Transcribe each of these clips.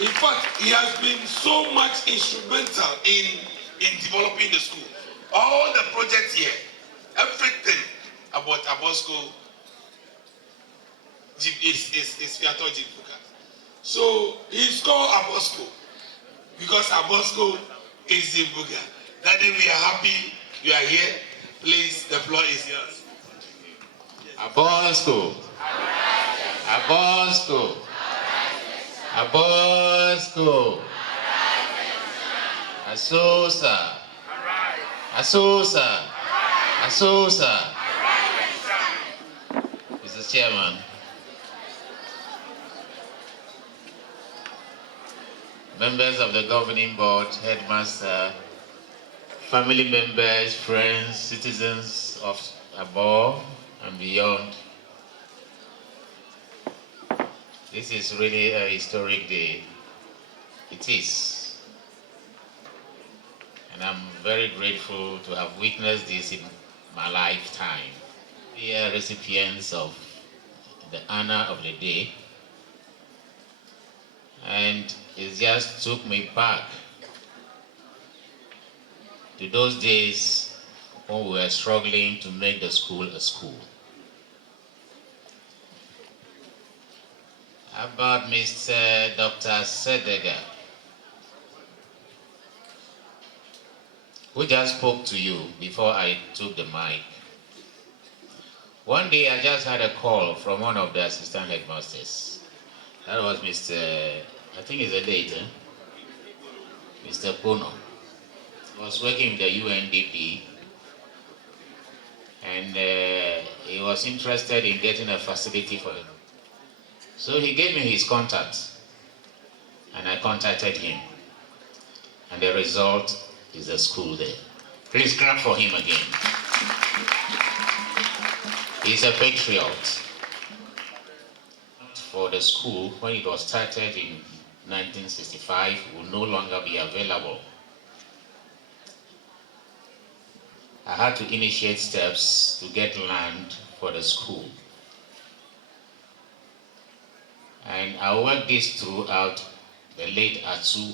In fact, he has been so much instrumental in developing the school. All the projects here, everything about ABORSCO is Fiato Jibuka. So he's called ABORSCO because ABORSCO is Jibuka. That day we are happy you are here. Please, the floor is yours. ABORSCO. ABORSCO. ABORSCO. Asosa. Asosa. Asosa. Mr. Chairman, members of the governing board, headmaster, family members, friends, citizens of above and beyond, this is really a historic day. It is. And I'm very grateful to have witnessed this in my lifetime. We are recipients of the honor of the day. And it just took me back to those days when we were struggling to make the school a school. About Mr. Dr. Sedega, who just spoke to you before I took the mic. One day I just had a call from one of the assistant headmasters. That was Mr. I think it's a date, Mr. Pono. He was working with the UNDP and he was interested in getting a facility for him. So he gave me his contact and I contacted him. And the result is a school there. Please clap for him again. He's a patriot. For the school, when it was started in 1965, will no longer be available. I had to initiate steps to get land for the school. And I worked this throughout the late Atsu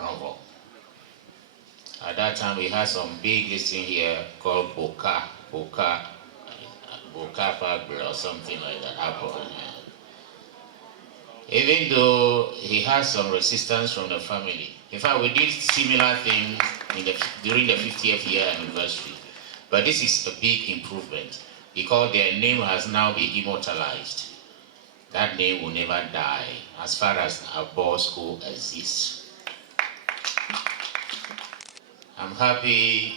Robo. At that time, we had some big listing here called Boka Fabre or something like that, Apple. Even though he had some resistance from the family. In fact, we did similar things during the 50th year anniversary. But this is a big improvement because their name has now been immortalized. That name will never die as far as ABORSCO exists. I'm happy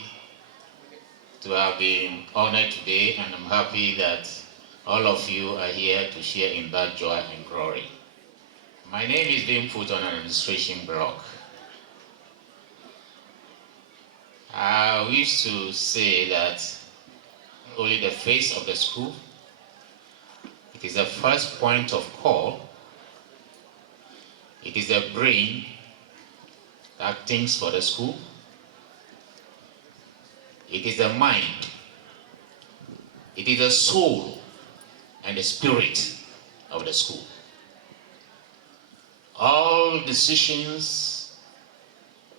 to have been honored today, and I'm happy that all of you are here to share in that joy and glory. My name is being put on an administration block. I wish to say that only the face of the school, it is the first point of call, it is the brain that thinks for the school, it is the mind, it is the soul and the spirit of the school. All decisions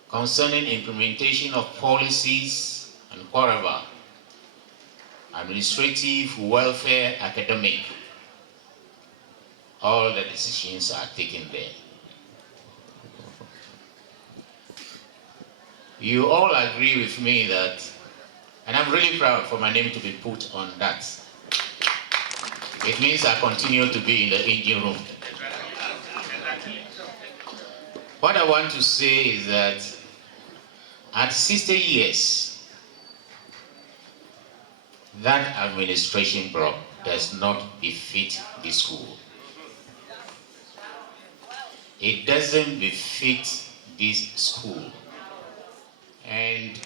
concerning implementation of policies and whatever, administrative, welfare, academic, all the decisions are taken there. You all agree with me that, and I'm really proud for my name to be put on that. It means I continue to be in the engine room. What I want to say is that at 60 years, that administration block does not befit the school. It doesn't befit this school. And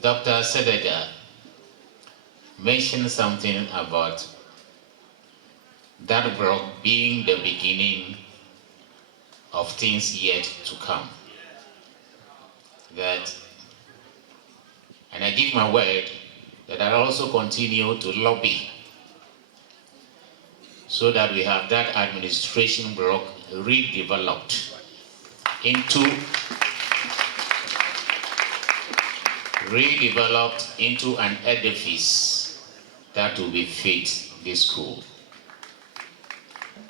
Dr. Sedega mentioned something about that block being the beginning of things yet to come. That, and I give my word that I'll also continue to lobby so that we have that administration block redeveloped into an edifice that will befit this school.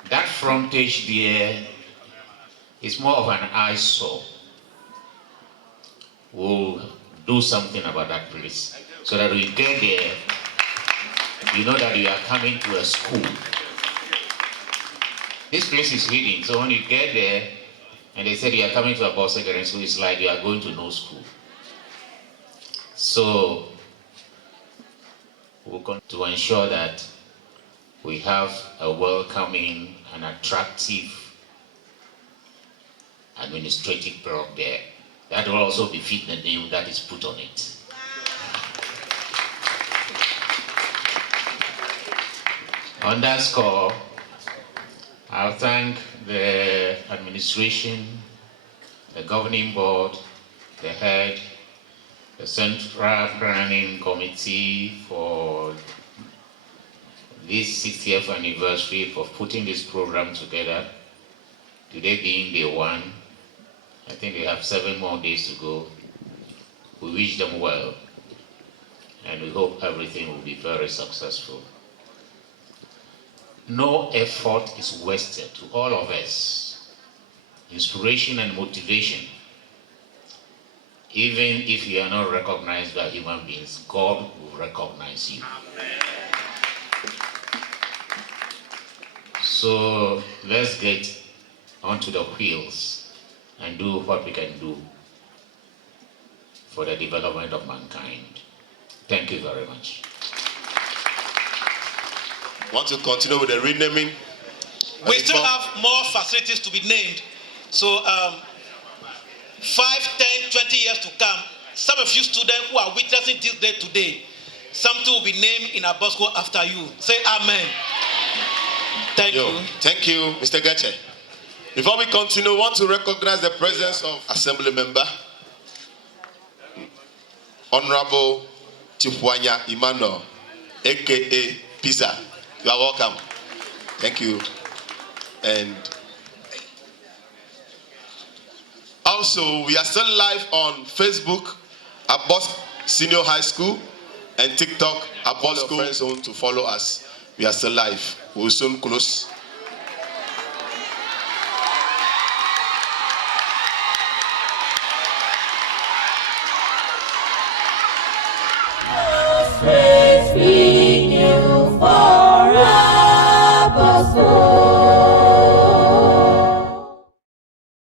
That frontage there is more of an eyesore. We'll do something about that place so that we get there, you know that you are coming to a school. This place is hidden, so when you get there and they said you are coming to ABORSCO, so it's like you are going to no school. So we're going to ensure that we have a welcoming and attractive administrative block there. That will also befit the name that is put on it. On that score, I'll thank the administration, the governing board, the head, the Central Planning Committee for this 60th anniversary, for putting this program together. Today being day 1, I think they have 7 more days to go. We wish them well, and we hope everything will be very successful. No effort is wasted to all of us. Inspiration and motivation. Even if you are not recognized by human beings, God will recognize you. Amen. So let's get onto the wheels and do what we can do for the development of mankind. Thank you very much. Want to continue with the renaming? We still have more facilities to be named. So 5, 10, 20 years to come, some of you students who are witnessing this day today, something will be named in ABORSCO after you. Say amen. Thank you. Thank you, Mr. Gache. Before we continue, we want to recognize the presence of Assembly Member, Honorable Chipwanya Emmanuel, aka Pisa. You are welcome. Thank you. And also, we are still live on Facebook, ABORSCO Senior High School, and TikTok, ABORSCO Friend Zone to follow us. We are still live. We will soon close.